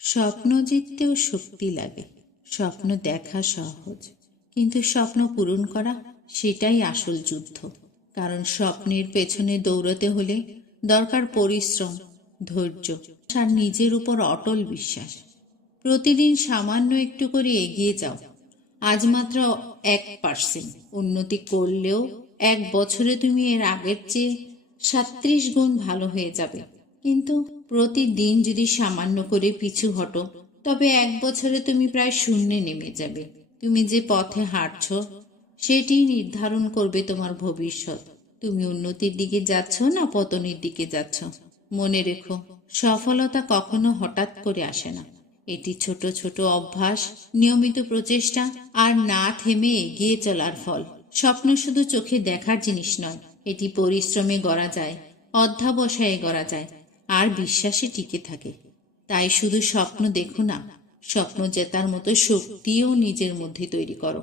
স্বপ্ন জিততেও শক্তি লাগে। স্বপ্ন দেখা সহজ, কিন্তু স্বপ্ন পূরণ করা সেটাই আসল যুদ্ধ। কারণ স্বপ্নের পেছনে দৌড়াতে হলে দরকার পরিশ্রম, ধৈর্য আর নিজের উপর অটল বিশ্বাস। প্রতিদিন সামান্য একটু করে এগিয়ে যাও। আজ মাত্র 1% উন্নতি করলেও 1 বছরে তুমি এর আগের চেয়ে 37 গুণ ভালো হয়ে যাবে। কিন্তু প্রতিদিন যদি সামান্য করে পিছু হটো, তবে 1 বছরে তুমি প্রায় শূন্যে নেমে যাবে। তুমি যে পথে হাঁটছ সেটি নির্ধারণ করবে তোমার ভবিষ্যৎ। তুমি উন্নতির দিকে যাচ্ছ না পতনের দিকে যাচ্ছ। মনে রেখো, সফলতা কখনো হঠাৎ করে আসে না। এটি ছোট ছোট অভ্যাস, নিয়মিত প্রচেষ্টা আর না থেমে এগিয়ে চলার ফল। স্বপ্ন শুধু চোখে দেখার জিনিস নয়, এটি পরিশ্রমে গড়া যায়, অধ্যবসায়ে গড়া যায় আর বিশ্বাসে টিকে থাকে। তাই শুধু স্বপ্ন দেখো না, স্বপ্ন জেতার মতো শক্তিও নিজের মধ্যে তৈরি করো।